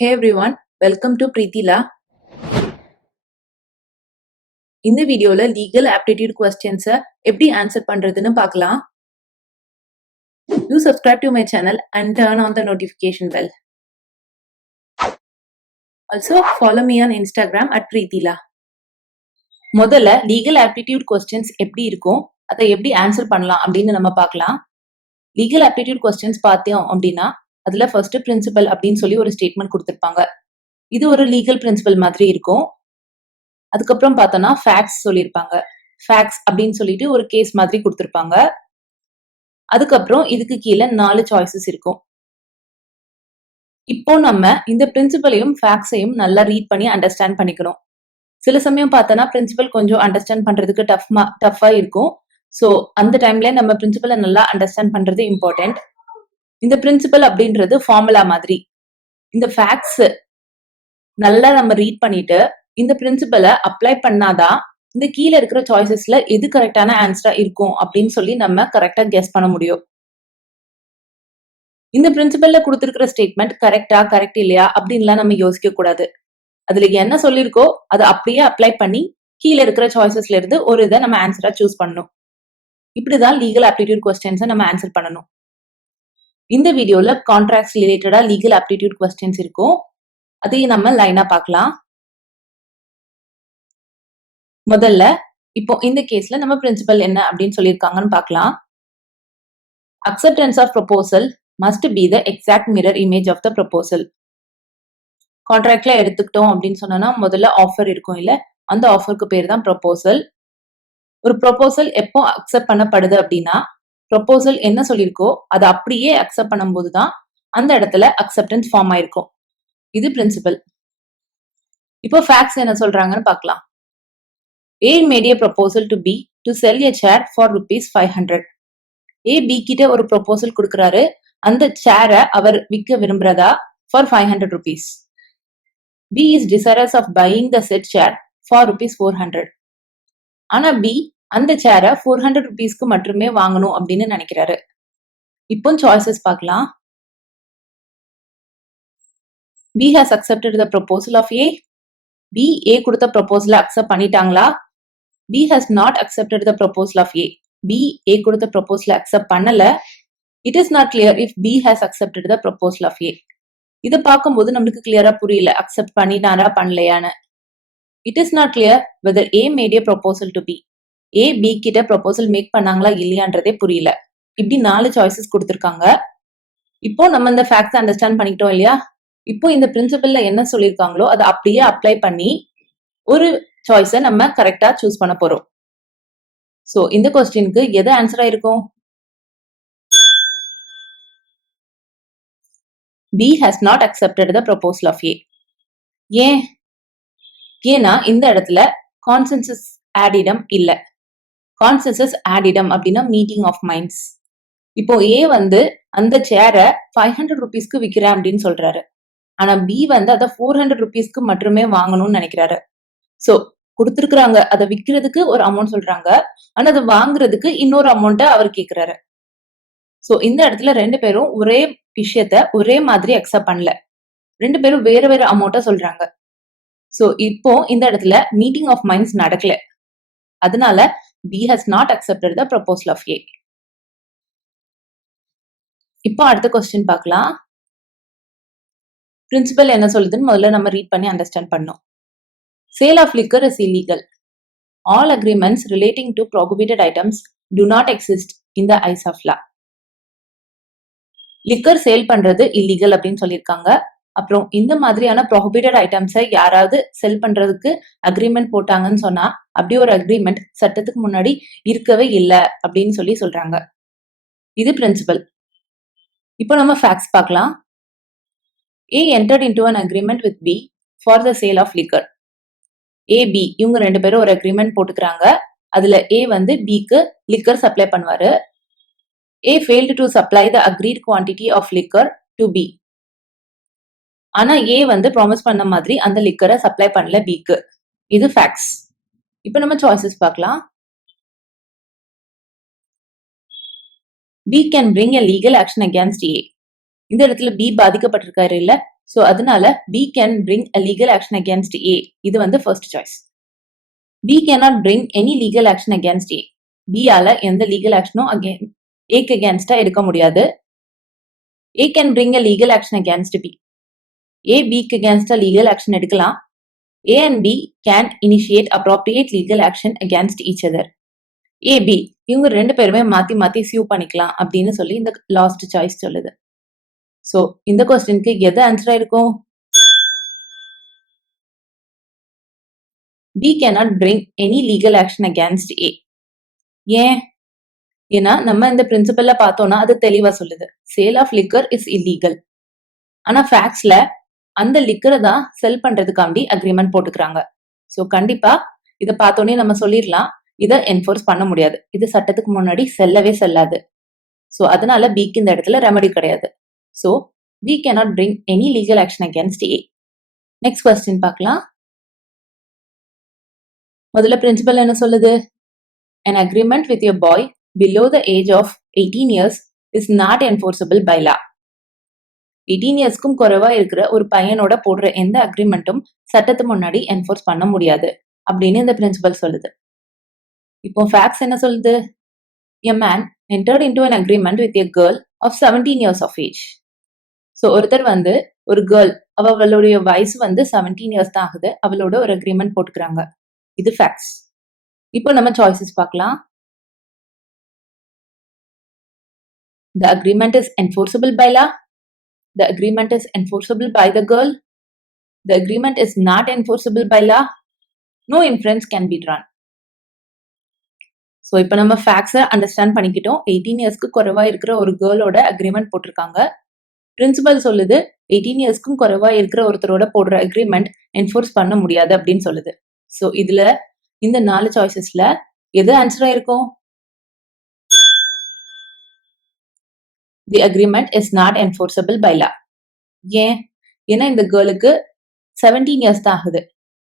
Hey everyone, welcome to Preeti Law. இந்த வீடியோல legal aptitude கொஸ்டின்ஸை எப்படி ஆன்சர் பண்றதுன்னு பார்க்கலாம். Do subscribe to my channel and turn on the notification bell. Also follow me on Instagram at Preeti Law. முதல்ல legal aptitude questions எப்படி இருக்கும், அதை எப்படி ஆன்சர் பண்ணலாம் அப்படின்னு நம்ம பார்க்கலாம். லீகல் ஆப்டிடியூட் கொஸ்டின்ஸ் பார்த்தோம் அப்படின்னா அதுல ஃபர்ஸ்ட் பிரின்சிபல் அப்படின்னு சொல்லி ஒரு ஸ்டேட்மெண்ட் கொடுத்திருப்பாங்க. இது ஒரு லீகல் பிரின்சிபல் மாதிரி இருக்கும். அதுக்கப்புறம் பார்த்தோம்னா ஃபேக்ட்ஸ் சொல்லியிருப்பாங்க. ஃபேக்ட்ஸ் அப்படின்னு சொல்லிட்டு ஒரு கேஸ் மாதிரி கொடுத்திருப்பாங்க. அதுக்கப்புறம் இதுக்கு கீழே 4 சாய்ஸஸ் இருக்கும். இப்போ நம்ம இந்த பிரின்சிபலையும் ஃபேக்ட்ஸையும் நல்லா ரீட் பண்ணி அண்டர்ஸ்டாண்ட் பண்ணிக்கணும். சில சமயம் பார்த்தோன்னா பிரின்சிபல் கொஞ்சம் அண்டர்ஸ்டாண்ட் பண்றதுக்கு டஃபா இருக்கும். ஸோ அந்த டைம்ல நம்ம பிரின்சிபலை நல்லா அண்டர்ஸ்டாண்ட் பண்றது இம்பார்ட்டன்ட். இந்த பிரின்சிபல் அப்படின்றது ஃபார்முலா மாதிரி. இந்த ஃபேக்ட்ஸ் நல்லா நம்ம ரீட் பண்ணிட்டு இந்த பிரின்சிபலை அப்ளை பண்ணாதான் இந்த கீழே இருக்கிற சாய்ஸஸ்ல எது கரெக்டான ஆன்சரா இருக்கும் அப்படின்னு சொல்லி நம்ம கரெக்டா கெஸ் பண்ண முடியும். இந்த பிரின்சிபல்ல கொடுத்திருக்கிற ஸ்டேட்மெண்ட் கரெக்ட் இல்லையா அப்படின்லாம் நம்ம யோசிக்க கூடாது. அதுல என்ன சொல்லிருக்கோ அதை அப்படியே அப்ளை பண்ணி கீழே இருக்கிற சாய்ஸஸ்ல இருந்து ஒரு இதை நம்ம ஆன்சரா சூஸ் பண்ணணும். இப்படிதான் லீகல் ஆப்டிடியூட் கொஸ்டின்ஸை நம்ம ஆன்சர் பண்ணணும். இந்த வீடியோல கான்ட்ராக்ட்ஸ் ரிலேட்டடா லீகல் ஆப்டிடியூட் கொஸ்டின்ஸ் இருக்கும். அதையும் நம்ம லைனா பார்க்கலாம். முதல்ல இப்போ இந்த கேஸ்ல நம்ம பிரின்சிபல் என்ன அப்படின்னு சொல்லியிருக்காங்கன்னு பார்க்கலாம். Acceptance of proposal must be the exact mirror image of the proposal. கான்ட்ராக்ட்ல எடுத்துக்கிட்டோம் அப்படின்னு சொன்னா முதல்ல ஆஃபர் இருக்கும் இல்ல, அந்த ஆஃபருக்கு பேர் தான் ப்ரொபோசல். ஒரு ப்ரொபோசல் எப்போ அக்செப்ட் பண்ணப்படுது அப்படின்னா ப்ரொபோசல் என்ன சொல்லியிருக்கோ அதை அப்படியே அக்செப்ட் பண்ணும்போது தான் அந்த இடத்துல அக்செப்டன்ஸ் ஃபார்ம் ஆயிருக்கும். இது பிரின்சிபல். இப்போ ஃபேக்ட்ஸ் என்ன சொல்றாங்கன்னு பார்க்கலாம். A made a proposal to B to sell a chair for ₹500. A B கிட்ட ஒரு ப்ரொபோசல் கொடுக்கறாரு, அந்த சேரை அவர் விற்க விரும்புறதா for ₹500. B is desirous of buying the said chair for ₹400. ஆனா B அந்த சேரை ₹400க்கு மட்டுமே வாங்கணும் அப்படின்னு நினைக்கிறாரு. இப்போ சாய்ஸஸ் பார்க்கலாம். B has accepted the proposal of A. B A கொடுத்த ப்ரொபோசலை அக்செப்ட் பண்ணிட்டாங்களா? B has not accepted the proposal of A. B A கொடுத்த ப்ரொபோசலை அக்செப்ட் பண்ணல. It is not clear if B has accepted the proposal of A. இதை பார்க்கும்போது நம்மளுக்கு கிளியரா புரியல accept பண்ணிட்டாரா பண்ணலையான்னு. It is not clear whether A made a proposal to B. A B கிட்ட proposal make பண்ணாங்களா இல்லையான்றதே புரியல. இப்படி 4 சாய்ஸஸ் கொடுத்திருக்காங்க. இப்போ நம்ம இந்த ஃபேக்ட்ஸ் அண்டர்ஸ்டாண்ட் பண்ணிக்கிட்டோம் இல்லையா? இப்போ இந்த பிரின்சிபல்ல என்ன சொல்லியிருக்காங்களோ அதை அப்படியே அப்ளை பண்ணி ஒரு சாய்ஸை நம்ம கரெக்டா சூஸ் பண்ண போறோம். சோ இந்த क्वेश्चनக்கு எது ஆன்சரா இருக்கும்? B has not accepted the proposal of A. ஏன்னா இந்த இடத்துல கான்சென்சஸ் ஆடிடம் இல்ல. கான்சென்சஸ் ஆடிடம் அப்படின்னா மீட்டிங் ஆஃப் மைண்ட்ஸ். இப்போ A வந்து அந்த சேரை ₹500க்கு விற்கிறேன் அப்படின்னு சொல்றாரு. ஆனா B வந்து அதை ₹400க்கு மட்டுமே வாங்கணும்னு நினைக்கிறாரு. சோ கொடுத்திருக்கிறாங்க, அதை விற்கிறதுக்கு ஒரு அமௌண்ட் சொல்றாங்க, ஆனா அதை வாங்குறதுக்கு இன்னொரு அமௌண்ட்டை அவர் கேட்கிறாரு. சோ இந்த இடத்துல 2 பேரும் ஒரே விஷயத்த ஒரே மாதிரி அக்செப்ட் பண்ணல. 2 பேரும் வேற வேற அமௌண்ட்டை சொல்றாங்க. சோ இப்போ இந்த இடத்துல மீட்டிங் ஆஃப் மைண்ட்ஸ் நடக்கல. அதனால B has not accepted the proposal of A. இப்போ அடுத்த क्वेश्चन பார்க்கலாம். பிரின்சிபல் என்ன சொல்லுதுன்னு முதல்ல நம்ம ரீட் பண்ணி அண்டர்ஸ்டாண்ட் பண்ணோம். Sale of liquor is illegal. All agreements relating to prohibited items do not exist in the eyes of law. Liquor sale பண்றது இல்லீகல் அப்படின்னு சொல்லியிருக்காங்க. அப்புறம் இந்த மாதிரியான ப்ரோஹிபிட்டட் ஐட்டம்ஸை யாராவது செல் பண்றதுக்கு அக்ரிமெண்ட் போட்டாங்கன்னு சொன்னா அப்படி ஒரு அக்ரிமெண்ட் சட்டத்துக்கு முன்னாடி இருக்கவே இல்லை அப்படின்னு சொல்றாங்க. இது பிரின்சிபல். இப்போ நம்ம ஃபேக்ட்ஸ் பார்க்கலாம். A entered into an agreement with B for the sale of liquor. A B இவங்க 2 பேரும் ஒரு அக்ரிமெண்ட் போட்டுக்கிறாங்க. அதுல A வந்து Bக்கு லிக்கர் சப்ளை பண்ணுவாரு. A failed to supply the agreed quantity of liquor to B. ஆனா A வந்து ப்ராமிஸ் பண்ண மாதிரி அந்த லிக்கரை சப்ளை பண்ணல Bக்கு. இது ஃபேக்ட்ஸ். இப்போ நம்ம சாய்ஸஸ் பார்க்கலாம். B can bring a legal action against A. இந்த இடத்துல B பாதிக்கப்பட்டிருக்காரு இல்ல, ஸோ அதனால B can bring a legal action against A. இது வந்து first choice. B cannot bring any legal action against A. B ஆல எந்த லீகல் ஆக்ஷனும் Aக்கு அகேன்ஸ்டா எடுக்க முடியாது. A can bring a legal action against B. A Bக்கு அகேன்ஸ்டா லீகல் ஆக்ஷன் எடுக்கலாம். A and B can initiate appropriate legal action against each other. A, B இவங்க ரெண்டு பேருமே மாத்தி மாத்தி சியூ பண்ணிக்கலாம் அப்படின்னு சொல்லி இந்த லாஸ்ட் சாய்ஸ் சொல்லுது. சோ இந்த क्वेश्चनக்கு எது ஆன்சரா இருக்கும்? B cannot bring any legal action against A. ஏன்? ஏன்னா நம்ம இந்த பிரின்சிபல்ல பார்த்தோம்னா அது தெளிவா சொல்லுது. Sale of liquor is illegal. ஆனா ஃபேக்ட்ஸ்ல அந்த லிக்கரை தான் செல் பண்றதுக்காண்டி அக்ரிமெண்ட் போட்டுக்கிறாங்க. சோ கண்டிப்பா இத பார்த்தோன்னே நம்ம சொல்லிடலாம், இத என்ஃபோர்ஸ் பண்ண முடியாது. இது சட்டத்துக்கு முன்னாடி செல்லவே செல்லாது. சோ அதனால பிக்கு இந்த இடத்துல ரெமெடி கிடையாது. So B cannot bring any legal action against A. Next question பார்க்கலாம். முதல்ல பிரின்சிபல் என்ன சொல்லுது? An agreement with your boy below the age of 18 years is not enforceable by law. 18 இயர்ஸ்க்கும் குறைவா இருக்கிற ஒரு பையனோட போடுற எந்த அக்ரிமெண்ட்டும் சட்டத்து முன்னாடி என்ஃபோர்ஸ் பண்ண முடியாது அப்படின்னு இந்த பிரின்சிபல் சொல்லுது. இப்போ ஃபேக்ட்ஸ் என்ன சொல்லுது? A man entered into an agreement with a girl of 17 years of age. So ஒருத்தர் வந்து ஒரு கேர்ள் அவளுடைய வயசு வந்து 17 இயர்ஸ் தான் ஆகுது, அவளோட ஒரு அக்ரிமெண்ட் போட்டுக்கிறாங்க. இது ஃபேக்ட்ஸ். இப்போ நம்ம சாய்ஸஸ் பார்க்கலாம். The agreement is enforceable by law. The agreement is enforceable by the girl. The agreement is not enforceable by law. No inference can be drawn. So இப்போ நம்ம ஃபேக்ட்ஸை அண்டர்ஸ்டாண்ட் பண்ணிக்கிட்டோம். 18 இயர்ஸ்க்கு குறைவா இருக்கிற ஒரு கேர்ளோட அக்ரிமெண்ட் போட்டிருக்காங்க. பிரின்சிபல் சொல்லுது 18 இயர்ஸ்க்கும் குறைவா இருக்கிற ஒருத்தரோட போடுற அக்ரிமெண்ட் என்ஃபோர்ஸ் பண்ண முடியாது அப்படின்னு சொல்லுது. ஸோ இதுல இந்த 4 சாய்ஸஸ்ல எது ஆன்சரா இருக்கும்? The agreement is not enforceable by law. ஏன்? ஏன்னா இந்த கேர்ளுக்கு 17 இயர்ஸ் தான் ஆகுது.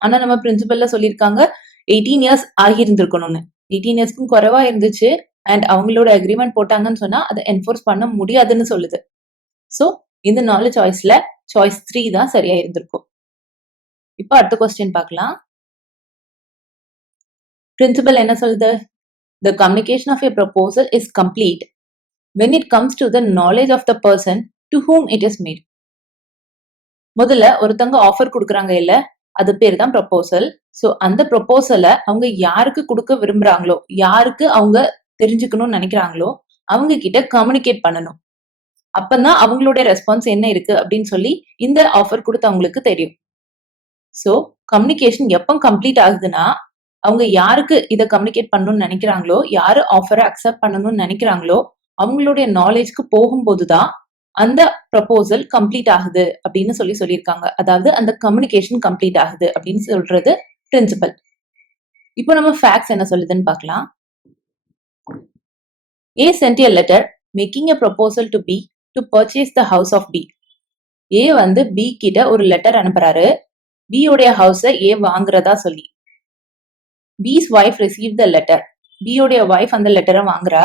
ஆனா நம்ம பிரின்சிபல்ல சொல்லியிருக்காங்க 18 இயர்ஸ் ஆகியிருந்திருக்கணும்னு. 18 இயர்ஸ்க்கும் குறைவா இருந்துச்சு அண்ட் அவங்களோட அக்ரிமெண்ட் போட்டாங்கன்னு சொன்னா அதை என்ஃபோர்ஸ் பண்ண முடியாதுன்னு சொல்லுது. சோ இந்த 4 சாய்ஸ்ல சாய்ஸ் 3 தான் சரியா இருந்திருக்கும். இப்போ அடுத்த கொஸ்டின் பார்க்கலாம். பிரின்சிபல் என்ன சொல்லுது? The communication of a proposal is complete when it comes to the knowledge of the person to whom it is made. முதல்ல ஒருத்தங்க ஆஃபர் கொடுக்குறாங்க இல்ல, அது பேர் தான் ப்ரொபோசல். சோ அந்த ப்ரொபோசலை அவங்க யாருக்கு கொடுக்க விரும்புறாங்களோ, யாருக்கு அவங்க தெரிஞ்சுக்கணும்னு நினைக்கிறாங்களோ அவங்க கிட்ட கம்யூனிகேட் பண்ணணும். அப்பதான் அவங்களுடைய ரெஸ்பான்ஸ் என்ன இருக்கு அப்படின்னு சொல்லி இந்த ஆஃபர் கொடுத்தவங்களுக்கு தெரியும். சோ கம்யூனிகேஷன் எப்போ கம்ப்ளீட் ஆகுதுன்னா, அவங்க யாருக்கு இதை கம்யூனிகேட் பண்ணணும்னு நினைக்கிறாங்களோ, யாரு ஆஃபரை அக்செப்ட் பண்ணணும்னு நினைக்கிறாங்களோ அவங்களுடைய நாலேஜ்க்கு போகும்போதுதான் அந்த ப்ரொபோசல் கம்ப்ளீட் ஆகுது அப்படின்னு சொல்லியிருக்காங்க. அதாவது அந்த கம்யூனிகேஷன் கம்ப்ளீட் ஆகுது அப்படின்னு சொல்றது பிரின்சிபல். இப்போ நம்ம ஃபேக்ட்ஸ் என்ன சொல்லுதுன்னு பார்க்கலாம். A sent a letter making a proposal to B to purchase the house of B. A வந்து B கிட்ட ஒரு லெட்டர் அனுப்புறாரு, B உடைய ஹவுஸை A வாங்குறதா சொல்லி. B's wife received the letter. B உடைய wife அந்த லெட்டரை வாங்குறா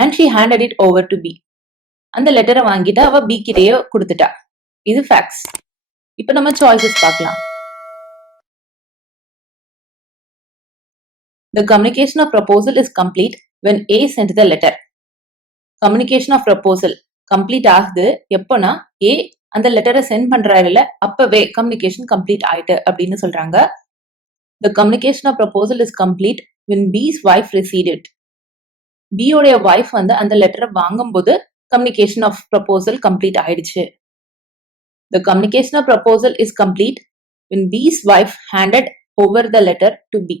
and she handed it over to B. அந்த லெட்டரை வாங்கிட்டு அவ B கிட்டயே கொடுத்துட்டா. இது ஃபேக்ட்ஸ். இப்போ நம்ம சாய்ஸஸ் பார்க்கலாம். The communication of proposal is complete when A sent the letter. Communication of proposal complete ஆகுது எப்போனா A அந்த லெட்டரை சென்ட் பண்றாருல அப்பவே கம்யூனிகேஷன் கம்ப்ளீட் ஆயிட்டு அப்படின்னு சொல்றாங்க. The communication of proposal is complete when B's wife received it. B உடைய wife வந்து அந்த லெட்டரை வாங்கும்போது communication of proposal complete ஆயிடுச்சு. The communication of proposal is complete when B's wife handed over the letter to B.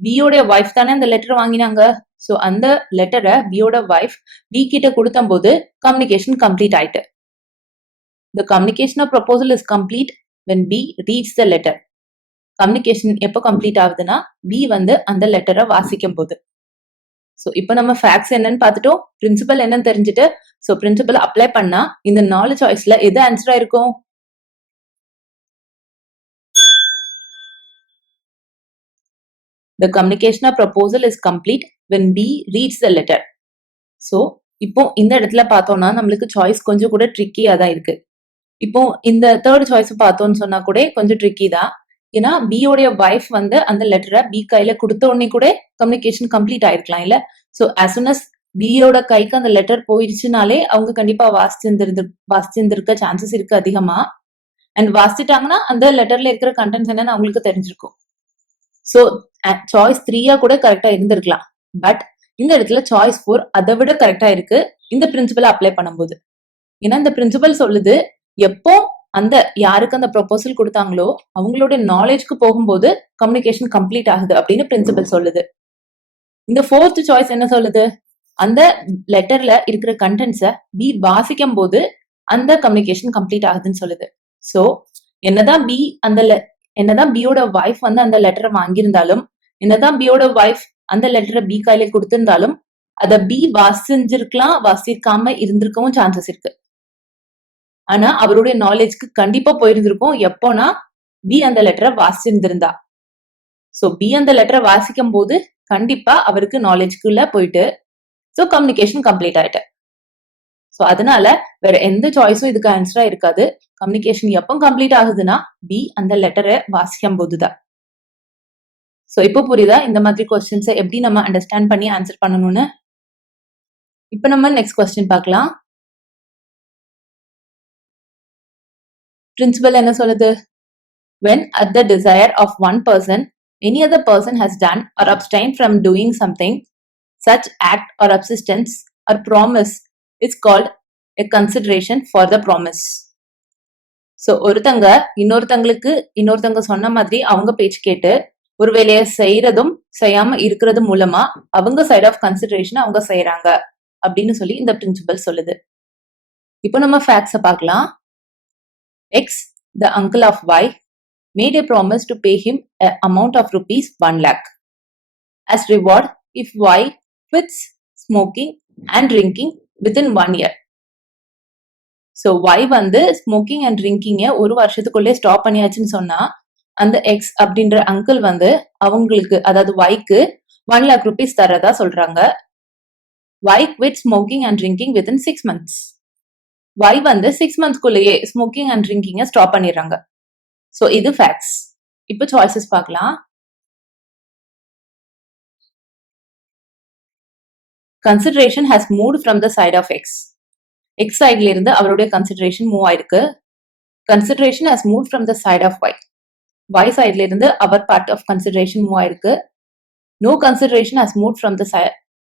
B உடைய wife தானே அந்த letter வாங்கினாங்க. சோ அந்த லெட்டரை B யோட wife B கிட்ட கொடுத்தம்போது கம்யூனிகேஷன் கம்ப்ளீட் ஆயிட்டு. The communication of proposal is complete when B reads the letter. Communication எப்போ கம்ப்ளீட் ஆகுதுன்னா B வந்து அந்த லெட்டரை வாசிக்கும் போது. சோ இப்போ நம்ம ஃபேக்ட்ஸ் என்னன்னு பார்த்துட்டோம், பிரின்சிபல் என்னன்னு தெரிஞ்சுட்டு சோ பிரின்சிபல் அப்ளை பண்ணா இந்த 4 சாய்ஸ்ல எது ஆன்சரா இருக்கும்? The communication of proposal is complete when B reads the letter. So இப்போ இந்த இடத்துல பார்த்தோம்னா நம்மளுக்கு சாய்ஸ் கொஞ்சம் கூட ட்ரிக்கியா தான் இருக்கு. இப்போ இந்த தேர்ட் சாய்ஸ் பார்த்தோம்னு சொன்னா கூட கொஞ்சம் ட்ரிக்கி தான். ஏன்னா பியோடைய வைஃப் வந்து அந்த லெட்டரை பி கையில கொடுத்த உடனே கூட கம்யூனிகேஷன் கம்ப்ளீட் ஆயிருக்கலாம் இல்ல. ஸோ as soon as பியோட கைக்கு அந்த லெட்டர் போயிடுச்சுனாலே அவங்க கண்டிப்பா வாசிச்சிருந்திருக்க சான்சஸ் இருக்கு அதிகமா. அண்ட் வாசிச்சிட்டாங்கன்னா அந்த லெட்டர்ல இருக்கிற கண்டென்ட்ஸ் என்னன்னு அவங்களுக்கு தெரிஞ்சிருக்கும். ஸோ சாய்ஸ் 3 கூட கரெக்டா இருந்திருக்கலாம். பட் இந்த இடத்துல சாய்ஸ் 4 அதை விட கரெக்டா இருக்கு இந்த பிரின்சிபலை அப்ளை பண்ணும்போது. ஏன்னா இந்த பிரின்சிபல் சொல்லுது எப்போ அந்த யாருக்கு அந்த ப்ரொபோசல் கொடுத்தாங்களோ அவங்களோட நாலேஜ்க்கு போகும்போது கம்யூனிகேஷன் கம்ப்ளீட் ஆகுது அப்படின்னு பிரின்சிபல் சொல்லுது. இந்த ஃபோர்த் சாய்ஸ் என்ன சொல்லுது, அந்த லெட்டர்ல இருக்கிற கண்டென்ட்ஸை பி வாசிக்கும் போது அந்த கம்யூனிகேஷன் கம்ப்ளீட் ஆகுதுன்னு சொல்லுது. சோ என்னதான் பியோட வைஃப் வந்து அந்த லெட்டரை வாங்கியிருந்தாலும், என்னதான் பியோட வைஃப் அந்த லெட்டரை பி கையில கொடுத்திருந்தாலும் அத பி வாசிச்சிருக்கலாம், வாசிக்காம இருந்திருக்கவும் சான்சஸ் இருக்கு. ஆனா அவருடைய நாலேஜ்க்கு கண்டிப்பா போயிருந்திருக்கும் எப்போனா பி அந்த லெட்டரை வாசிச்சிருந்திருந்தா. சோ பி அந்த லெட்டரை வாசிக்கும் போது கண்டிப்பா அவருக்கு நாலேஜ்க்குள்ள போயிட்டு சோ கம்யூனிகேஷன் கம்ப்ளீட் ஆயிட்டு. சோ அதனால வேற எந்த சாய்ஸும் இதுக்கு ஆன்சரா இருக்காது. கம்யூனிகேஷன் எப்போ கம்ப்ளீட் ஆகுதுன்னா பி அந்த லெட்டரை வாசிக்கும் போதுதான். சோ இப்போ புரியுதா இந்த மாதிரி கொஸ்டின்ஸை எப்படி நம்ம அண்டர்ஸ்டாண்ட் பண்ணி ஆன்சர் பண்ணணும்னு? இப்போ நம்ம நெக்ஸ்ட் கொஸ்டின் பார்க்கலாம். பிரின்சிபல் என்ன சொல்லுது? When at the desire of one person, any other person has done or abstained from doing something, such act or subsistence or promise is called a consideration for the promise. So ஒருத்தங்க இன்னொருத்தங்க சொன்ன மாதிரி அவங்க பேச்சு கேட்டு ஒரு வேலையை செய்யறதும் செய்யாம இருக்கிறது மூலமா அவங்க சைட் ஆஃப் கன்சிடரேஷன் அவங்க செய்யறாங்க அப்படின்னு சொல்லி இந்த பிரின்சிபல் சொல்லுது. இப்போ நம்ம ஃபேக்ட்ஸை பார்க்கலாம். X, the uncle of Y, made a promise to pay him an amount of rupees 1 lakh as reward if Y quits smoking and drinking within 1 year. So Y வந்து ஸ்மோக்கிங் அண்ட் ட்ரிங்கிங்க ஒரு வருஷத்துக்குள்ளே stop பண்ணியாச்சுன்னு சொன்னா அந்த X அப்படின்ற uncle வந்து அவங்களுக்கு அதாவது Yக்கு 1 lakh rupees தரதா சொல்றாங்க. Y quit smoking and drinking within 6 months. Y வந்து 6 monthsக்குள்ளேயே ஸ்மோக்கிங் அண்ட் ட்ரிங்கிங்க ஸ்டாப் பண்ணிடுறாங்க. சோ இது ஃபேக்ட்ஸ். இப்போ சாய்ஸஸ் பார்க்கலாம். Consideration has moved from the side of X. X சைட்ல இருந்து அவருடைய கன்சிடரேஷன் மூவ் ஆயிருக்கு. Consideration has moved from the side of Y. Y சைட்ல இருந்து அவர் பார்ட் ஆஃப் கன்சிடரேஷன் மூவ் ஆயிருக்கு. No consideration has moved from the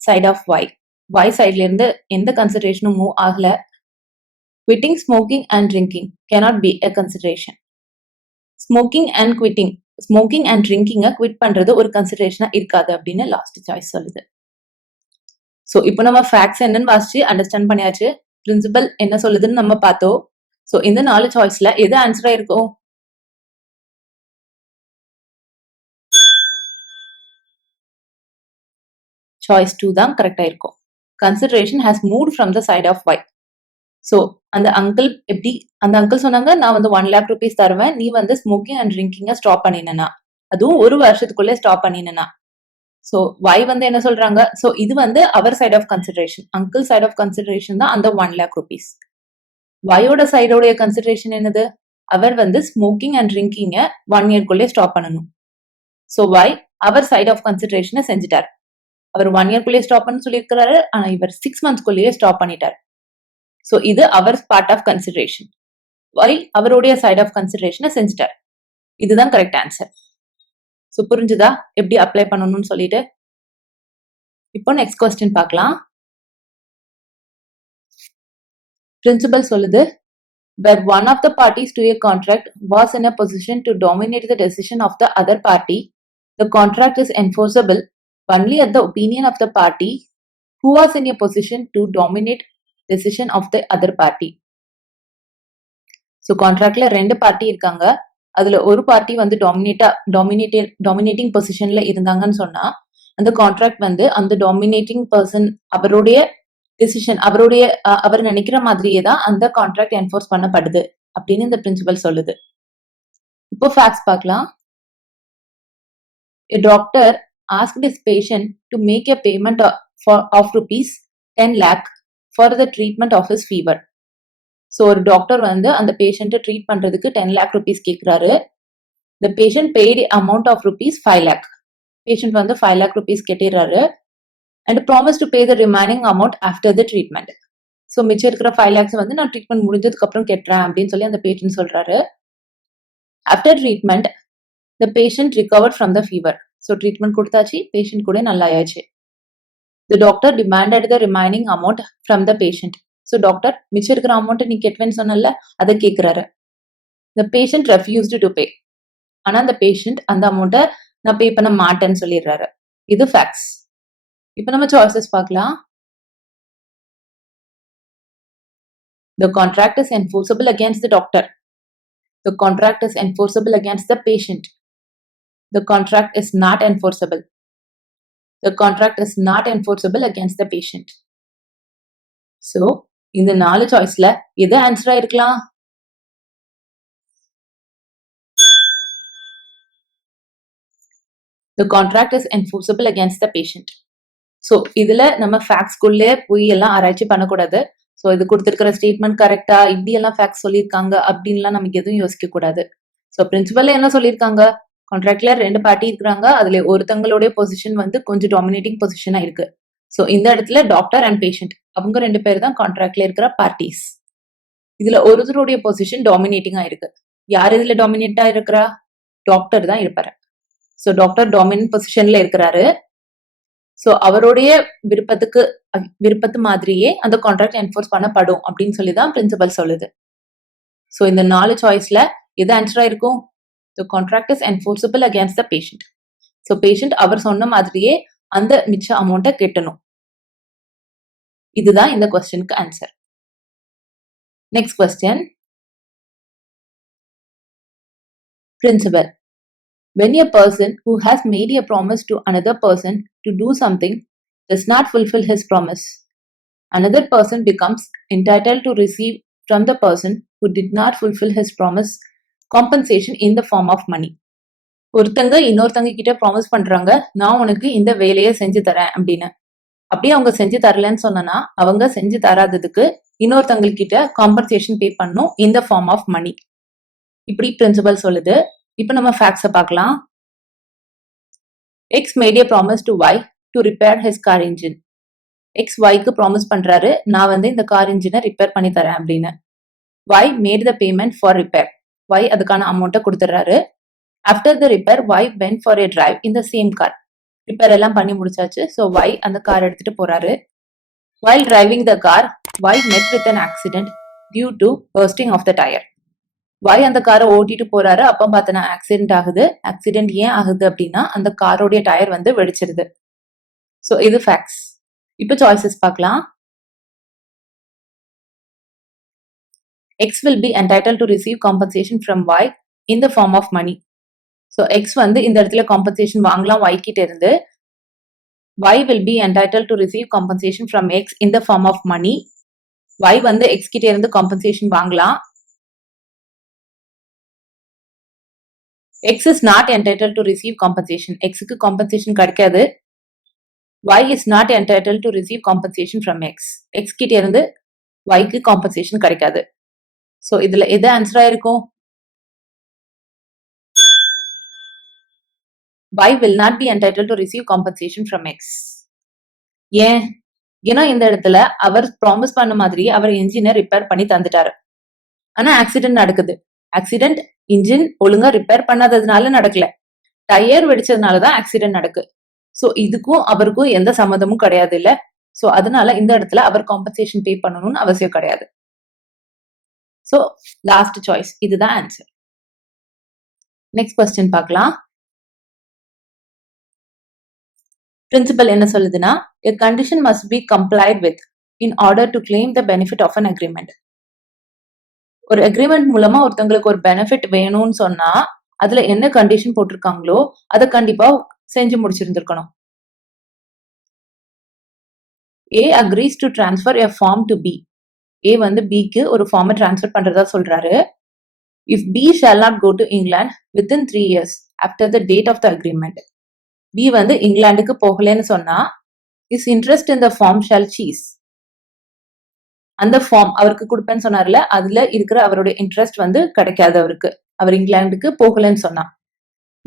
side of Y. Y சைட்ல இருந்து எந்த கன்சிடரேஷனும் மூவ் ஆகல. Quitting smoking and drinking cannot B a consideration. Smoking and ட்ரிங்கிங்கை குவிட் பண்றது ஒரு கன்சிடரேஷனா இருக்காது அப்படின்னு லாஸ்ட் சாய்ஸ் சொல்லுது. சோ இப்போ நம்ம ஃபேக்ட்ஸ் என்னன்னு வாசிச்சு அண்டர்ஸ்டாண்ட் பண்ணியாச்சு. பிரின்சிபல் என்ன சொல்லுதுன்னு நம்ம பார்த்தோம். சோ இந்த 4 சாய்ஸ்ல எது ஆன்சரா இருக்கும்? சாய்ஸ் 2 தான் கரெக்டா இருக்கும். Consideration has moved from the side of Y. So அந்த அங்கிள் சொன்னாங்க நான் வந்து 1 lakh rupees தருவேன், நீ வந்து ஸ்மோக்கிங் அண்ட் ட்ரிங்கிங்க ஸ்டாப் பண்ணினா, அதுவும் ஒரு வருஷத்துக்குள்ளே ஸ்டாப் பண்ணினா. சோ ஒய் வந்து என்ன சொல்றாங்க? சோ இது வந்து அவர் side of consideration, uncle side of consideration தான் அந்த 1 lakh rupees. ஒயோட சைடோடைய கன்சிடரேஷன் என்னது? அவர் வந்து ஸ்மோக்கிங் அண்ட் ட்ரிங்கிங்க 1 yearக்குள்ளே ஸ்டாப் பண்ணணும். சோ ஒய் அவர் சைட் ஆஃப் கன்சிடரேஷனை செஞ்சுட்டார். அவர் 1 yearக்குள்ளே ஸ்டாப் பண்ண சொல்லியிருக்கிறாரு, ஆனா இவர் 6 monthsக்குள்ளேயே ஸ்டாப் பண்ணிட்டார். சோ இது அவர் பார்ட் ஆஃப் கன்சிடரேஷன். ஒய் அவருடைய சைட் ஆஃப் கன்சிடரேஷனை செஞ்சுட்டார். இதுதான் கரெக்ட் ஆன்சர். சோ புரிஞ்சுதா எப்படி அப்ளை பண்ணணும்னு சொல்லிட்டு? இப்போ நெக்ஸ்ட் கொஸ்டின் பார்க்கலாம். பிரின்சிபல் சொல்லுது, where one of the parties to a contract was in a position to dominate the decision of the other party, the contract is enforceable only at the opinion of the party who was in a position to dominate decision of the other party. So கான்ட்ராக்ட்ல 2 party இருக்காங்க. அதுல ஒரு party வந்து dominating பொசிஷன்ல இருந்தாங்கன்னு சொன்னா அந்த contract வந்து அந்த டாமினேட்டிங் பர்சன் அவருடைய டிசிஷன் அவர் நினைக்கிற மாதிரியே தான் அந்த கான்ட்ராக்ட் என்ஃபோர்ஸ் பண்ணப்படுது அப்படின்னு இந்த பிரின்சிபல் சொல்லுது. இப்போ ஃபேக்ட்ஸ் பார்க்கலாம். A doctor asked his patient to make a payment of rupees 10 lakh for the treatment of his fever. So ஒரு டாக்டர் வந்து அந்த பேஷண்ட்டை ட்ரீட் பண்றதுக்கு 10 lakh rupees கேட்குறாரு. The patient paid amount of rupees 5 lakh. Patient வந்து 5 lakh rupees கட்டிடுறாரு and promised to pay the remaining amount after the treatment. So மிச்சம் இருக்கிற 5 lakhs வந்து நான் ட்ரீட்மெண்ட் முடிஞ்சதுக்கு அப்புறம் கட்டுறேன் அப்படின்னு சொல்லி அந்த பேஷண்ட் சொல்றாரு. After treatment the patient recovered from the fever. So treatment கொடுத்தாச்சு, பேஷண்ட் கூட நல்லா ஆயாச்சு. The doctor demanded the remaining amount from the patient. So doctor மிச்சம் இருக்கிற அமௌண்ட்டை நீ கெட்டுவேன்னு சொன்னல அதை கேட்குறாரு. The patient refused to pay. ஆனா அந்த பேஷண்ட் அந்த அமௌண்ட்டை நான் பே பண்ண மாட்டேன்னு சொல்லிடுறாரு. இது ஃபேக்ட்ஸ். இப்போ நம்ம சாய்ஸஸ் பார்க்கலாம். The contract is enforceable against the doctor. The contract is enforceable against the patient. The contract is not enforceable. The contract is not enforceable against the patient. So, இந்த 4 சாய்ஸ்ல எது ஆன்சரா இருக்கலாம்? The contract is enforceable against the patient. So இதுல நம்ம ஃபேக்ட்ஸ்குள்ளே போய் எல்லாம் ஆராய்ச்சி பண்ணக்கூடாது. So இது கொடுத்துருக்கிற ஸ்டேட்மெண்ட் கரெக்டா, இப்படி எல்லாம் ஃபேக்ட்ஸ் சொல்லியிருக்காங்க அப்படின்லாம் நமக்கு எதுவும் யோசிக்க கூடாது. ஸோ பிரின்சிபல்ல என்ன சொல்லியிருக்காங்க, கான்ட்ராக்ட்ல 2 பார்ட்டி இருக்கிறாங்க, அதுல ஒருத்தங்களுடைய பொசிஷன் வந்து கொஞ்சம் டாமினேட்டிங் பொசிஷனா இருக்கு. ஸோ இந்த இடத்துல டாக்டர் அண்ட் பேஷண்ட் அவங்க 2 பேர் தான் கான்ட்ராக்ட்ல இருக்கிற பார்ட்டிஸ். இதுல ஒருத்தருடைய பொசிஷன் டாமினேட்டிங்கா இருக்கு. யார் இதுல டாமினேட்டா இருக்கிறா? டாக்டர் தான் இருப்பாரு. ஸோ டாக்டர் டாமினன்ட் பொசிஷன்ல இருக்கிறாரு. ஸோ அவருடைய விருப்பத்து மாதிரியே அந்த கான்ட்ராக்ட் என்ஃபோர்ஸ் பண்ணப்படும் அப்படின்னு சொல்லி தான் பிரின்சிபல் சொல்லுது. ஸோ இந்த 4 சாய்ஸ்ல எது ஆன்சரா இருக்கும்? The contract is enforceable against the patient. So patient அவர் சொன்ன மாதிரியே அந்த மிச்ச அமௌண்ட்டை கட்டணும். இதுதான் இந்த கொஸ்டினுக்கு answer. Next question. Principle. When a person who has made a promise to another person to do something does not fulfill his promise, another person becomes entitled to receive from the person who did not fulfill his promise compensation in the form of money. ஒருத்தங்க இன்னொருத்தங்க கிட்ட promise பண்றாங்க, நான் உனக்கு இந்த வேலையை செஞ்சு தரேன் அப்படின்னு. அப்படியே அவங்க செஞ்சு தரலன்னு சொன்னா அவங்க செஞ்சு தராததுக்கு இன்னொருத்தவங்ககிட்ட காம்பன்சேஷன் பே பண்ணும் இந்த ஃபார்ம் ஆஃப் மணி. இப்படி பிரின்சிபல் சொல்லுது. இப்போ நம்ம ஃபேக்ட்ஸை பார்க்கலாம். X made a promise to Y to repair his car engine. X ஒய்க்கு ப்ராமிஸ் பண்றாரு, நான் வந்து இந்த கார் இன்ஜினை ரிப்பேர் பண்ணி தரேன் அப்படின்னு. Y made the payment for repair. Y அதுக்கான அமௌண்ட்டை கொடுத்துட்றாரு. After the repair Y went for a drive in the same car. Repair எல்லாம் பண்ணி முடிச்சாச்சு. ஸோ ஒய் அந்த கார் எடுத்துட்டு போறாரு. While driving the car Y met with an accident due to bursting of the tyre. Y அந்த காரை ஓட்டிட்டு போறாரு, அப்ப பார்த்தனா ஆக்சிடென்ட் ஆகுது. ஆக்சிடென்ட் ஏன் ஆகுது அப்படின்னா அந்த காரோடைய டயர் வந்து வெடிச்சிருது. ஸோ இது ஃபேக்ட்ஸ். இப்போ சாய்ஸஸ் பார்க்கலாம். X will be entitled to receive compensation from Y in the form of money. So X வந்து இந்த இடத்துல காம்பன்சேஷன் வாங்கலாம் ஒய் கிட்ட இருந்து. Y will be entitled to receive compensation from X in the form of money. Y வந்து X கிட்ட இருந்து compensation வாங்கலாம். X is not entitled to receive compensation. X க்கு compensation கிடைக்காது. Y is not entitled to receive compensation from X. X கிட்ட இருந்து Y க்கு compensation கிடைக்காது. So இதுல எது ஆன்சரா இருக்கும்? Y will not be entitled to receive compensation from X. ஏன்? ஏன்னா இந்த இடத்துல அவர் ப்ராமிஸ் பண்ண மாதிரி அவர் இன்ஜினை ரிப்பேர் பண்ணி தந்துட்டாரு. ஆனா ஆக்சிடென்ட் நடக்குது. ஆக்சிடென்ட் இன்ஜின் ஒழுங்கா ரிப்பேர் பண்ணாததுனால நடக்கல, டயர் வெடிச்சதுனாலதான் ஆக்சிடென்ட் நடக்கு. சோ இதுக்கும் அவருக்கும் எந்த சம்மந்தமும் கிடையாது இல்ல. சோ அதனால இந்த இடத்துல அவர் காம்பன்சேஷன் பே பண்ணணும்னு அவசியம் கிடையாது. சோ லாஸ்ட் சாய்ஸ் இதுதான் ஆன்சர். நெக்ஸ்ட் கொஸ்டின் பார்க்கலாம். பிரின்சிபல் என்ன சொல்லுதுன்னா, a condition must be complied with in order to claim the benefit of an agreement. ஒரு அக்ரிமெண்ட் மூலமா ஒருத்தங்களுக்கு ஒரு பெனிஃபிட் வேணும்னு சொன்னா அதுல என்ன கண்டிஷன் போட்டிருக்காங்களோ அதை கண்டிப்பா செஞ்சு முடிச்சிருந்திருக்கணும். A agrees to transfer a form to B. A வந்து Bக்கு ஒரு ஃபார்மை டிரான்ஸ்ஃபர் பண்றதா சொல்றாரு. If B shall not go to England within 3 years after the date of the agreement. B வந்து இங்கிலாந்துக்கு போகலன்னு சொன்னா his interest in the form shall cease. அந்த ஃபார்ம் அவருக்கு கொடுப்பேன்னு சொன்னார்ல, அதுல இருக்கிற அவருடைய இன்ட்ரெஸ்ட் வந்து கிடைக்காது அவருக்கு. அவர் இங்கிலாந்துக்கு போகலன்னு சொன்னா.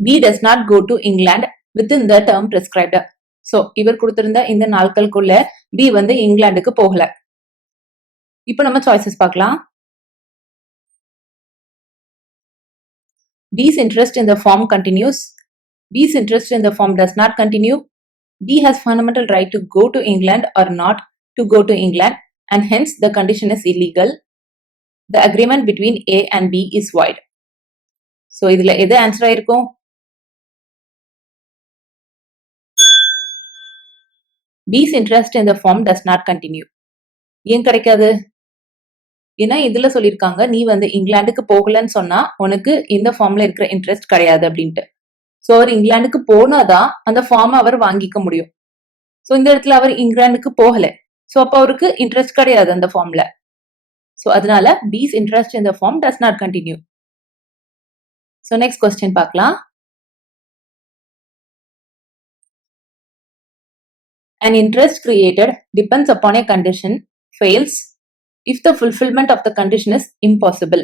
B does not go to England within the term prescribed. So இவர் கொடுத்திருந்த இந்த நாட்களுக்குள்ள பி வந்து இங்கிலாந்துக்கு போகல. இப்போ நம்ம சாய்ஸஸ் பார்க்கலாம். B's interest in the form continues. B's interest in the form does not continue. B has fundamental right to go to England or not to go to England, and hence the condition is illegal. The agreement between A and B is void. So இதுல எது answer ஆயிருக்கும்? B's interest in the form does not continue. ஏன் கிடைக்காது? ஏன்னா இதுல சொல்லியிருக்காங்க நீ வந்து இங்கிலாந்துக்கு போகலன்னு சொன்னா உனக்கு இந்த ஃபார்ம்ல இருக்கிற இன்ட்ரெஸ்ட் கிடையாது அப்படின்ட்டு. சோ அவர் இங்கிலாந்துக்கு போனாதான் அந்த ஃபார்ம் அவர் வாங்கிக்க முடியும். சோ இந்த இடத்துல அவர் இங்கிலாந்துக்கு போகல. சோ அப்ப அவருக்கு இன்ட்ரெஸ்ட் கிடையாது அந்த ஃபார்ம்ல. சோ அதனால B's interest in the form does not continue. So next question பார்க்கலாம். An interest created depends upon a condition fails if the fulfillment of the condition is impossible.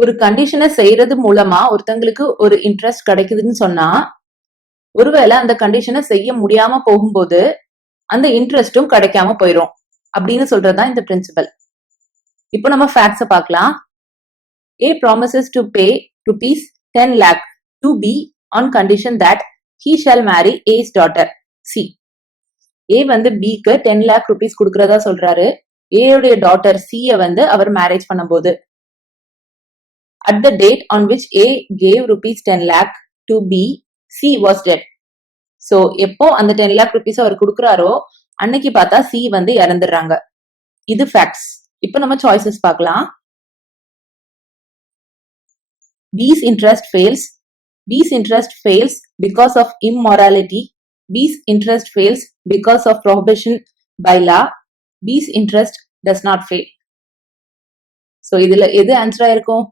ஒரு கண்டிஷனை செய்யறது மூலமா ஒருத்தங்களுக்கு ஒரு இன்ட்ரெஸ்ட் கிடைக்குதுன்னு சொன்னா ஒருவேளை அந்த கண்டிஷனை செய்ய முடியாம போகும்போது அந்த இன்ட்ரெஸ்டும் கிடைக்காம போயிடும் அப்படின்னு சொல்றதுதான் இந்த பிரின்சிபல். இப்போ நம்ம ஃபேக்ட்ஸை பார்க்கலாம். A promises to pay rupees 10 lakh to B on condition that he shall marry A's daughter C. A வந்து Bக்கு 10 lakh rupees கொடுக்கறதா சொல்றாரு. A உடைய டாட்டர் C வந்து அவர் மேரேஜ் பண்ணும்போது at the date on which A gave rupees 10 lakh to B, C was dead. So எப்போ அந்த 10 lakh rupees அவர் கொடுக்கறாரோ அன்னைக்கு பார்த்தா C வந்து இறந்துடுறாங்க. இது ஃபேக்ட்ஸ். இப்போ நம்ம சாய்ஸஸ் பார்க்கலாம். B's interest fails. B's interest fails because of immorality. B's interest fails because of prohibition by law. B's interest does not fail. So இதுல எது ஆன்சரா இருக்கும்?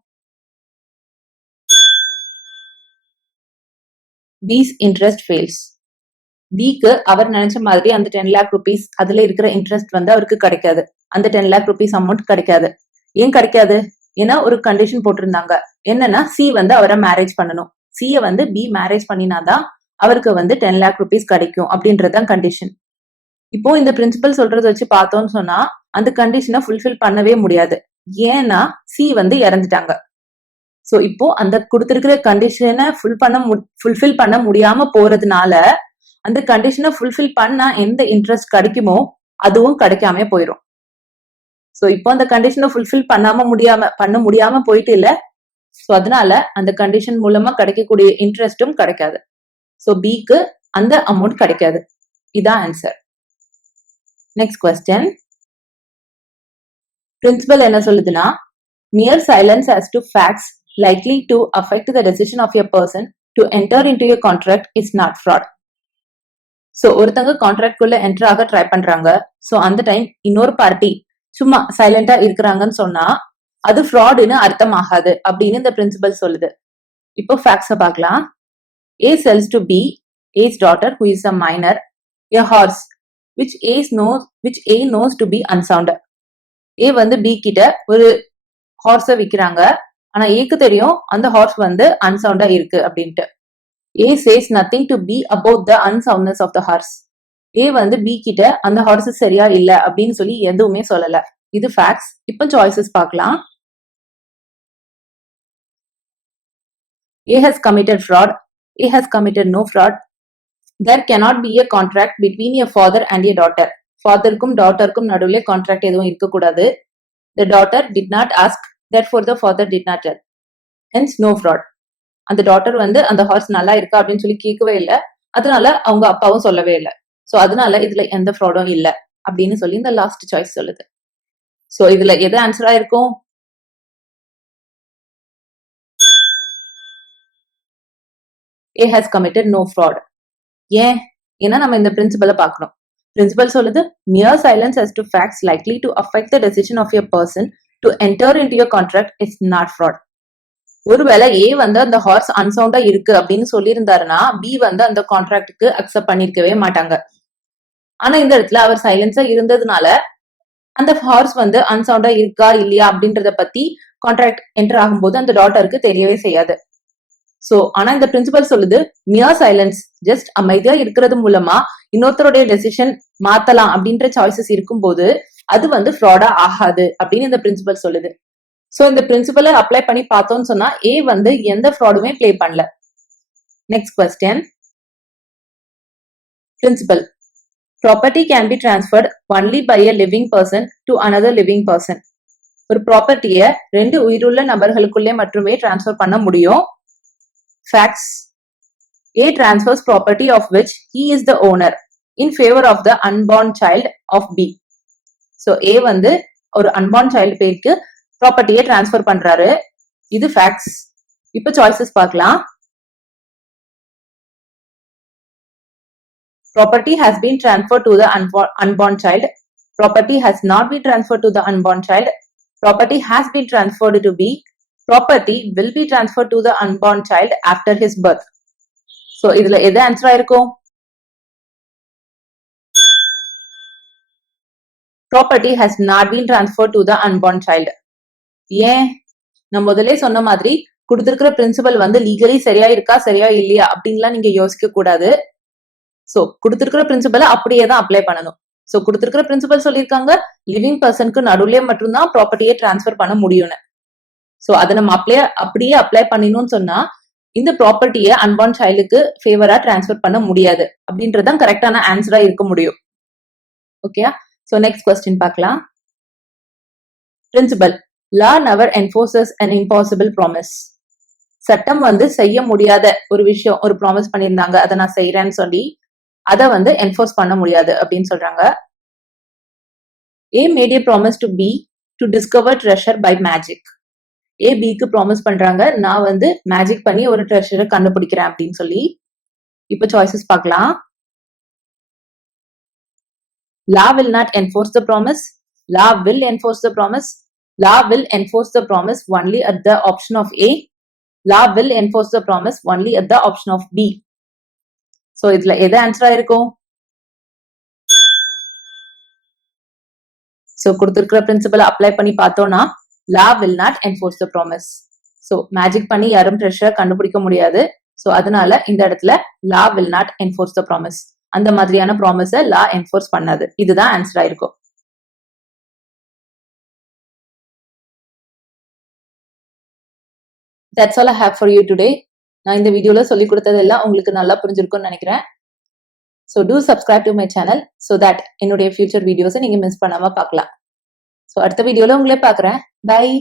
B's interest fails. Bக்கு அவர் நினைச்ச மாதிரி அந்த 10 lakh rupees அதுல இருக்கிற இன்ட்ரெஸ்ட் வந்து அவருக்கு கிடைக்காது. அந்த 10 lakh rupees அமௌண்ட் கிடைக்காது. ஏன் கிடைக்காது? ஏன்னா ஒரு கண்டிஷன் போட்டிருந்தாங்க. என்னன்னா C வந்து அவரை மேரேஜ் பண்ணணும். C வந்து B மேரேஜ் பண்ணினாதான் அவருக்கு வந்து 10 lakh rupees கிடைக்கும் அப்படின்றதுதான் கண்டிஷன். இப்போ இந்த பிரின்சிபல் சொல்றதை வச்சு பார்த்தோம்னு சொன்னா அந்த கண்டிஷனை ஃபுல்ஃபில் பண்ணவே முடியாது. ஏன்னா C வந்து இறந்துட்டாங்க. சோ இப்போ அந்த கொடுத்திருக்கிற கண்டிஷனை ஃபுல்ஃபில் பண்ண முடியாம போறதுனால அந்த கண்டிஷனை ஃபுல்ஃபில் பண்ணா எந்த இன்ட்ரெஸ்ட் கிடைக்குமோ அதுவும் கிடைக்காம போயிடும். சோ இப்போ அந்த கண்டிஷனை ஃபுல்ஃபில் பண்ண முடியாம போயிட்டு இல்ல. சோ அதனால அந்த கண்டிஷன் மூலமா கிடைக்கக்கூடிய இன்ட்ரெஸ்டும் கிடைக்காது. சோ Bக்கு அந்த அமௌண்ட் கிடைக்காது. இதான் ஆன்சர். Next question. பிரின்சிபல் என்ன சொல்லுதுன்னா mere silence as to facts likely to affect the decision of a person to enter into a contract is not fraud. So ஒருத்தங்க கான்ட்ராக்ட் குள்ள என்டர் ஆக ட்ரை பண்றாங்க. சோ அந்த time இன்னொரு party சும்மா சைலண்டா இருக்கிறாங்கன்னு சொன்னா அது ஃப்ராடுன்னு அர்த்தம் ஆகாது அப்படின்னு இந்த பிரின்சிபல் சொல்லுது. இப்போ ஃபேக்ட்ஸை பார்க்கலாம். A sells to B, A's daughter who is a minor, a horse which A knows to be unsound. A வந்து B கிட்ட ஒரு ஹார்ஸை விற்கிறாங்க. ஆனா ஏக்கு தெரியும் அந்த ஹார்ஸ் வந்து அன்சவுண்டா இருக்கு அப்படின்ட்டு. A says nothing to B about the unsoundness of the horse. A வந்து B கிட்ட அந்த ஹார்ஸ் சரியா இல்ல அப்படின்னு சொல்லி எதுவுமே சொல்லல. இது ஃபேக்ட்ஸ். இப்போ சாய்ஸஸ் பார்க்கலாம். A has committed fraud. A has committed no fraud. There cannot be a contract between a father and a daughter. ஃபாதருக்கும் டாட்டருக்கும் நடுவுல கான்ட்ராக்ட் எதுவும் இருக்கக்கூடாது. The daughter did not ask, therefore the father did not tell. Hence no fraud. அந்த daughter வந்து அந்த hours நல்லா இருக்கா அப்படின்னு சொல்லி கேட்கவே இல்லை. அதனால அவங்க அப்பாவும் சொல்லவே இல்லை. சோ அதனால இதுல எந்த ஃப்ராடும் இல்ல அப்படின்னு சொல்லி இந்த லாஸ்ட் சாய்ஸ் சொல்லுது. சோ இதுல எது ஆன்சரா இருக்கும்? A has committed no fraud. ஏன்? ஏன்னா நம்ம இந்த பிரின்சிபலை பார்க்கணும். பிரின்சிபல் சொல்லுது mere silence as to facts likely to affect the decision of a person to enter into a contract is not fraud. ஒருவேளை A வந்து அந்த ஹார்ஸ் அன்சவுண்டா இருக்கு அப்படின்னு சொல்லியிருந்தாருன்னா B வந்து அந்த கான்ட்ராக்டுக்கு அக்செப்ட் பண்ணிருக்கவே மாட்டாங்க. ஆனா இந்த இடத்துல அவர் சைலன்ஸா இருந்ததுனால அந்த ஹார்ஸ் வந்து அன்சவுண்டா இருக்கா இல்லையா அப்படின்றத பத்தி கான்ட்ராக்ட் என்டர் ஆகும்போது அந்த டாட்டருக்கு தெரியவே செய்யாது. சோ ஆனா இந்த பிரின்சிபல் சொல்லுது மியர் சைலன்ஸ், ஜஸ்ட் அமைதியா இருக்கிறது மூலமா இன்னொருத்தருடைய டெசிஷன் மாத்தலாம் அப்படின்ற சாய்ஸஸ் இருக்கும்போது அது வந்து ஃப்ராடா ஆகாது அப்படின்னு இந்த பிரின்சிபல் சொல்லுது. சோ இந்த பிரின்சிபலை அப்ளை பண்ணி பார்த்தோம்னு சொன்னா ஏ வந்து எந்த ஃப்ராடுமே ப்ளே பண்ணல. Next question. Principle. Property can be transferred only by a living person to another living person. ஒரு ப்ராப்பர்ட்டியை ரெண்டு உயிருள்ள நபர்களுக்குள்ளே மட்டுமே டிரான்ஸ்ஃபர் பண்ண முடியும். Facts. A transfers property of which he is the owner in favor of the unborn child of B. So A வந்து ஒரு unborn child பேருக்கு ப்ராப்பர்ட்டியை டிரான்ஸ்ஃபர் பண்றாரு. இது facts. இப்போ சாய்ஸஸ் பார்க்கலாம். Property has been transferred to the unborn child. Property has not been transferred to the unborn child. Property has been transferred to B. Property will be transferred to the unborn child after his birth. So இதுல எது ஆன்சரா இருக்கும்? Property has not been transferred to the unborn child. ஏன்? நான் முதல்ல சொன்ன மாதிரி கொடுத்திருக்கிற பிரின்சிபல் வந்து லீகலி சரியா இருக்கா சரியா இல்லையா அப்படின்லாம் நீங்க யோசிக்க கூடாது. சோ கொடுத்திருக்கிற பிரின்சிபலை அப்படியே தான் அப்ளை பண்ணணும். சோ கொடுத்திருக்கிற பிரின்சிபல் சொல்லியிருக்காங்க லிவிங் பர்சனுக்கு நடுவுலயே மட்டும்தான் ப்ராப்பர்ட்டியை டிரான்ஸ்ஃபர் பண்ண முடியும்னு. சோ அதை நம்ம அப்படியே அப்ளை பண்ணணும்னு சொன்னா இந்த ப்ராப்பர்ட்டியை அன்பார்ன் சைல்டுக்கு ஃபேவரா டிரான்ஸ்ஃபர் பண்ண முடியாது அப்படின்றதான் கரெக்டான ஆன்சரா இருக்க முடியும். ஓகே, சோ நெக்ஸ்ட் கொஸ்டின் பார்க்கலாம். Principal. Law never enforces an impossible promise. சட்டம் வந்து செய்ய முடியாத ஒரு விஷயம், ஒரு ப்ராமிஸ் பண்ணியிருந்தாங்க அதை நான் செய்யறேன்னு சொல்லி அதை வந்து என்ஃபோர்ஸ் பண்ண முடியாது அப்படின்னு சொல்றாங்க. A made a promise to B to discover treasure by magic. A Bக்கு ப்ராமிஸ் பண்றாங்க நான் வந்து மேஜிக் பண்ணி ஒரு ட்ரெஷரை கண்டுபிடிக்கிறேன் அப்படின்னு சொல்லி. இப்போ சாய்ஸஸ் பார்க்கலாம். Law will not enforce the promise. Law will enforce the promise. Law will enforce the promise only at the option of A. Law will enforce the promise only at the option of B. So இதுல எது ஆன்சரா இருக்கும்? So கொடுத்திருக்கிற principal apply பண்ணி பார்த்தோம்னா law will not enforce the promise. So magic பண்ணி யாரும் ட்ரெஷரை கண்டுபிடிக்க முடியாது. சோ அதனால இந்த இடத்துல law will not enforce the promise. அந்த மாதிரியான ப்ராமிஸை law enforce பண்ணாது. இதுதான் ஆன்சரா இருக்கும். That's all I have for you today. நான் இந்த வீடியோல சொல்லி கொடுத்தது எல்லாம் உங்களுக்கு நல்லா புரிஞ்சிருக்கும்னு நினைக்கிறேன். So do subscribe to my channel so that என்னுடைய future videos நீங்க மிஸ் பண்ணாம பார்க்கலாம். So அடுத்த வீடியோல உங்களை பார்க்கறேன். Bye.